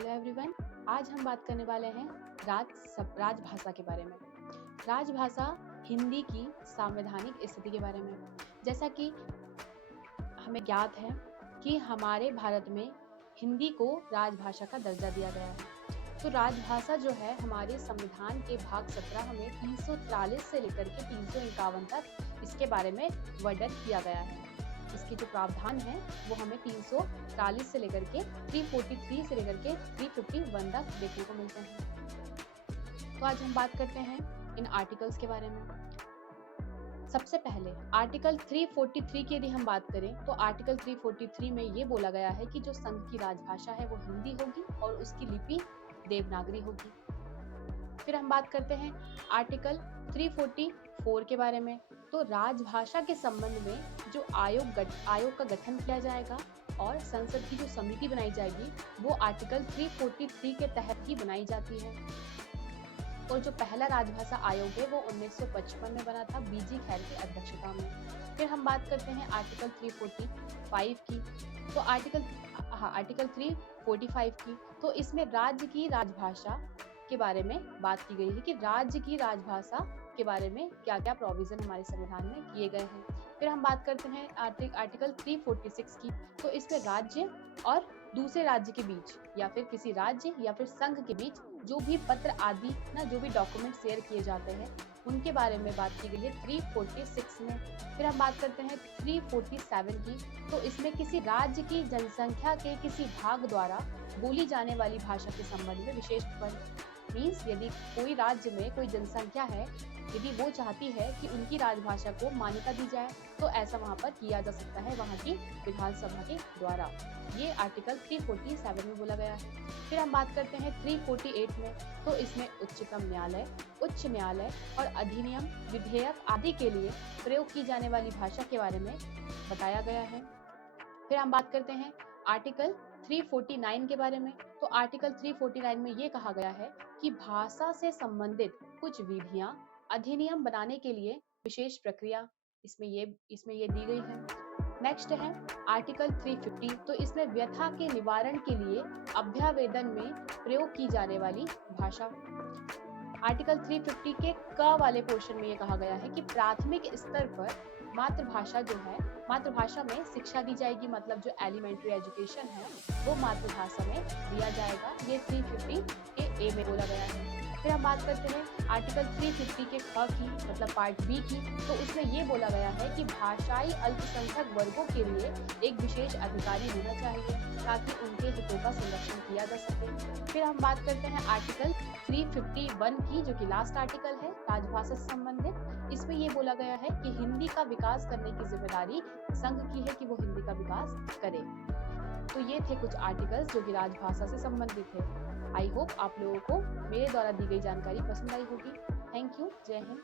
Hello everyone. आज हम बात करने वाले हैं राजभाषा के बारे में। राजभाषा हिंदी की संवैधानिक स्थिति के बारे में। जैसा कि हमें ज्ञात है कि हमारे भारत में हिंदी को राजभाषा का दर्जा दिया गया है। तो राजभाषा जो है हमारे संविधान के भाग 17 में 343 से लेकर के 351 तक इसके बारे में वर्णन किया गया है। इसके जो प्रावधान है वो हमें 340 से लेकर के 343 से लेकर के 351 तक देखने को मिलते हैं। तो आज हम बात करते हैं इन आर्टिकल्स के बारे में। सबसे पहले आर्टिकल 343 की यदि हम बात करें तो आर्टिकल 343 में ये बोला गया है कि जो संघ की राजभाषा है वो हिंदी होगी और उसकी लिपि देवनागरी होगी। फिर हम बात करते हैं आर्टिकल 344 के बारे में। तो राजभाषा के संबंध में जो आयोग का गठन किया जाएगा और संसद की जो समिति बनाई जाएगी वो आर्टिकल 343 के तहत ही बनाई जाती है। और जो पहला राजभाषा आयोग है वो 1955 में बना था बीजी खैर की अध्यक्षता में। फिर हम बात करते हैं आर्टिकल 345 की। तो आर्टिकल 345 की तो इसमें राज्य की राजभाषा के बारे में बात की गई है कि राज्य की राजभाषा के बारे में क्या क्या प्रोविजन हमारे संविधान में किए गए हैं। फिर हम बात करते हैं आर्टिकल 346 की। तो इसमें राज्य और दूसरे राज्य के बीच या फिर किसी राज्य या फिर संघ के बीच जो भी पत्र आदि जो भी डॉक्यूमेंट शेयर किए जाते हैं उनके बारे में बात की गई है 346 में। फिर हम बात करते हैं 347 की। तो इसमें किसी राज्य की जनसंख्या के किसी भाग द्वारा बोली जाने वाली भाषा के संबंध में विशेष मीन्स यदि कोई राज्य में कोई जनसंख्या है, यदि वो चाहती है कि उनकी राजभाषा को मान्यता दी जाए तो ऐसा वहां पर किया जा सकता है वहां की विधानसभा के द्वारा। ये आर्टिकल 347 में बोला गया है। फिर हम बात करते हैं 348 में। तो इसमें उच्चतम न्यायालय, उच्च न्यायालय और अधिनियम, विधेयक आदि के लिए प्रयोग की जाने वाली भाषा के बारे में बताया गया है। फिर हम बात करते हैं आर्टिकल 349 के बारे में। तो आर्टिकल 349 में ये कहा गया है कि भाषा से संबंधित कुछ विधियां अधिनियम बनाने के लिए विशेष प्रक्रिया इसमें ये दी गई है। नेक्स्ट है आर्टिकल 350। तो इसमें व्यथा के निवारण के लिए अभ्यावेदन में प्रयोग की जाने वाली भाषा। आर्टिकल 350 के क वाले पोर्शन में ये कहा गया है कि प्राथमिक स्तर पर मातृभाषा में शिक्षा दी जाएगी, मतलब जो एलिमेंट्री एजुकेशन है वो मातृभाषा में दिया जाएगा। ये 350 के ए में बोला गया है। फिर हम बात करते हैं आर्टिकल 350 के ख की, मतलब पार्ट बी की। तो उसमें ये बोला गया है कि भाषाई अल्पसंख्यक वर्गों के लिए एक विशेष अधिकारी होना चाहिए ताकि उनके हितों का संरक्षण किया जा सके। फिर हम बात करते हैं आर्टिकल 351 की, जो कि लास्ट आर्टिकल है राजभाषा से संबंधित। इसमें ये बोला गया है कि हिंदी का विकास करने की जिम्मेदारी संघ की है कि वो हिंदी का विकास करे। तो ये थे कुछ आर्टिकल्स जो कि राजभाषा से संबंधित थे। आई होप आप लोगों को मेरे द्वारा दी गई जानकारी पसंद आई होगी। Thank you. जय हिंद।